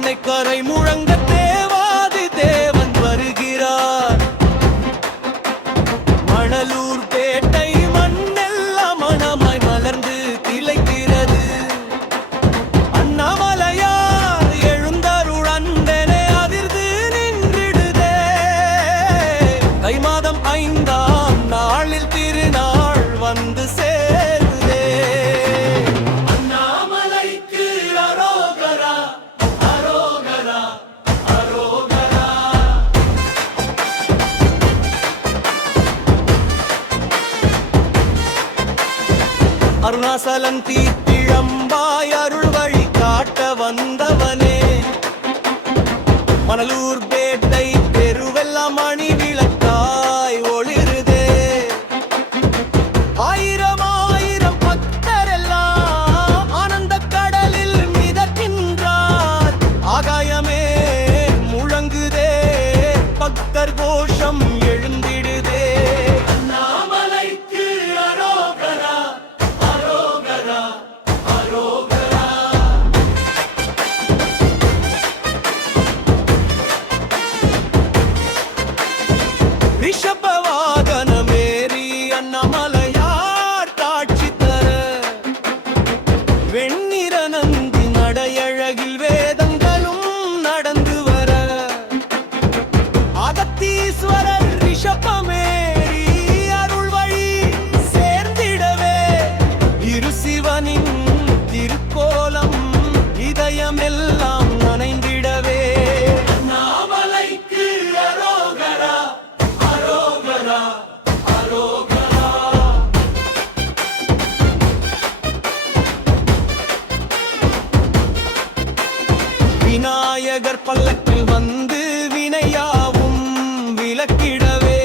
சென்னை கரை முழங்கத்தை அருணாசலம் தீத்திழம்பாய் அருள் வழி காட்ட வந்தவனே. மணலூர் பேட்டை தெருவெல்லாம் மணி விளக்காய் ஒளிருதே. ஆயிரம் ஆயிரம் பக்தரெல்லாம் ஆனந்த கடலில் மிதக்கின்றார். ஆகாயமே முழங்குதே பக்தர் கோஷம் எழு விநாயகர் பல்லக்கில் வந்து வினையாவும் விளக்கிடவே.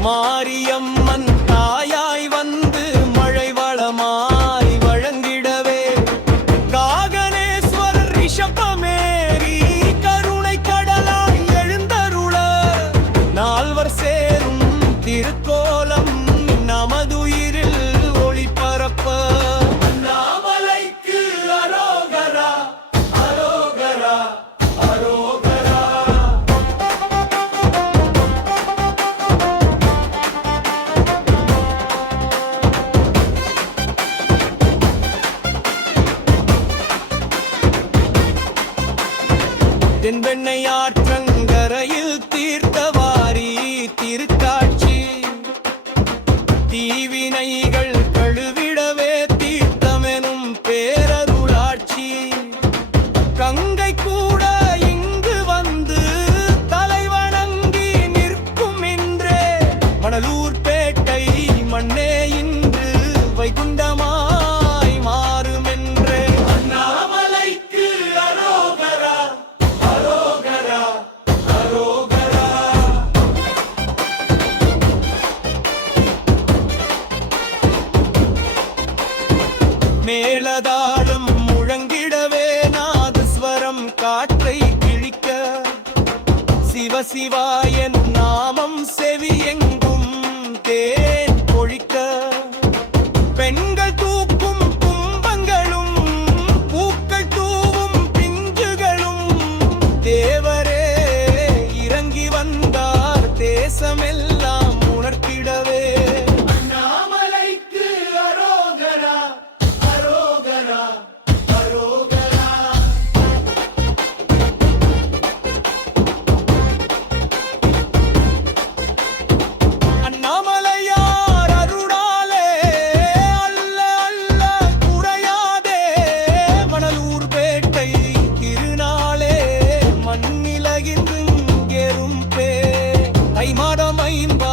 மாரியம்மன் தாயாய் வந்து மழை வளமாய் வழங்கிடவே. காகனேஸ்வரர் ரிஷபமேரி கருணை கடலாய் எழுந்தருள. நால்வர் சே தென்பெண்ணை ஆற்றங்கரையில் தீர்த்தவாரி திருக்காட்சி. தீவினைகள் மேலதாளம் முழங்கிடவே நாதஸ்வரம் காற்றை கிழிக்க. சிவ சிவாயன் நாமம் செவி எங்கும் தேன் மைன்பா